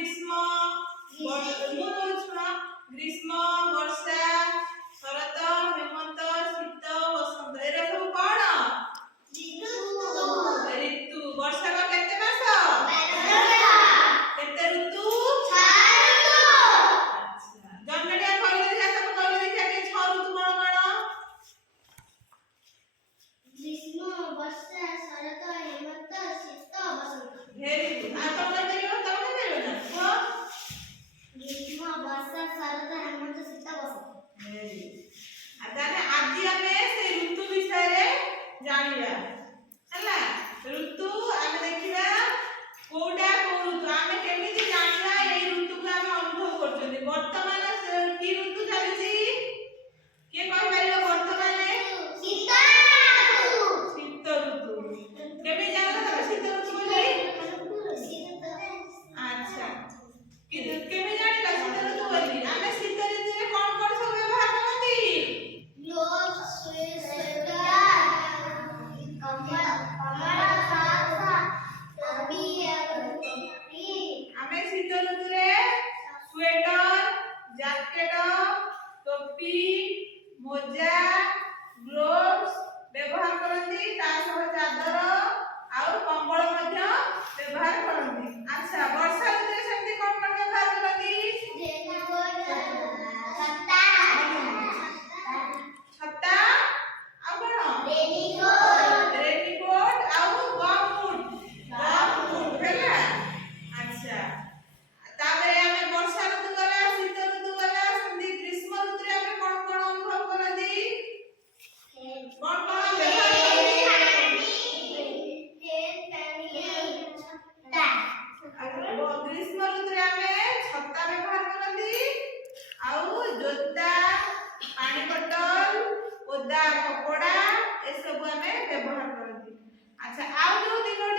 ଗ୍ରୀଷ୍ମ ଗ୍ରୀଷ୍ମ ବର୍ଷା ଶରତ ହେମନ୍ତ ଶୀତ ବସନ୍ତ ଏରା ସବୁ କଣ ଋତୁ ବର୍ଷକ କେତେ ମାସ କେତେ ଋତୁ ଜନ୍ମଟିଆ କହିଲେ ଦେଖିଆ ତମେ କହିଲେ ଦେଖିଆ કે 6 ଋତୁ କଣ କଣ ଗ୍ରୀଷ୍ମ ବର୍ଷା ଶରତ ହେମନ୍ତ ଶୀତ ବସନ୍ତ ଭେରି ଗୁଡ୍ ଆଉ ତମେ କହିପାରିବ ନା କୁହ ଗ୍ରୀଷ୍ମ ବର୍ଷା ଶରତ ହେମନ୍ତ ଶୀତ ବସନ୍ତ ଭେରି ଗୁଡ୍ ଆଉ ତାହେଲେ ଆଜି ଆମେ ସେଇ ଋତୁ ବିଷୟରେ ଜାଣିବା ହେଲା ଋତୁ ଆମେ ଦେଖିବା କୋଉଟା କୋଉ ଋତୁ ଆମେ କେମିତି ଜାଣିବା ଏଇ ଋତୁକୁ ଆମେ ଅନୁଭବ କରୁଛନ୍ତି ବର୍ତ୍ତମାନ କି ଋତୁ ଚାଲିଛି କିଏ କହିପାରିବ ବର୍ତ୍ତମାନ ଶୀତ ଋତୁ କେମିତି ଜାଣିଲ ତମେ ଶୀତ ଋତୁ ବୋଲି ଆଚ୍ଛା କେମିତି ଜାଣିଲ ଶୀତ ଋତୁ ବୋଲି ଆମେ ଶୀତ ଋତୁରେ କଣ କଣ ସବୁ ବ୍ୟବହାର କରନ୍ତି ଆମେ ଶୀତ ଋତୁରେ ସ୍ୱେଟର ଜ୍ୟାକେଟ ଟୋପି ମୋଜା ଗ୍ଲୋଭ୍ସ ବ୍ୟବହାର କରନ୍ତି ତା ସହ ଚାଦର ଆଉ କମ୍ବଳ ମଧ୍ୟ ବ୍ୟବହାର କରନ୍ତି ଆଚ୍ଛା ବର୍ଷା ଋତୁରେ ସେମିତି କଣ କଣ ବ୍ୟବହାର କରନ୍ତି ଛତା ଆଉ କଣ ରେନିକୋଟ ଆଉ ଗମ୍ ବୁଟ୍ ହେଲା ଆଚ୍ଛା ତାପରେ ଆମେ ବର୍ଷା ଋତୁ ଗଲା ଶୀତ ଋତୁ ଗଲା ସେମିତି ଗ୍ରୀଷ୍ମ ଋତୁରେ ଆମେ କଣ କଣ ଅନୁଭବ କରନ୍ତି କଣ କଣ ବ୍ୟବହାର ଗ୍ରୀଷ୍ମ ଋତୁରେ ଆମେ ଛତା ବ୍ୟବହାର କରନ୍ତି ଆଉ ଜୋତା ପାଣି ବୋତଲ ଓଦା କପଡା ଏସବୁ ଆମେ ବ୍ୟବହାର କରନ୍ତି ଆଚ୍ଛା ଆଉ ଯୋଉ ଦିନ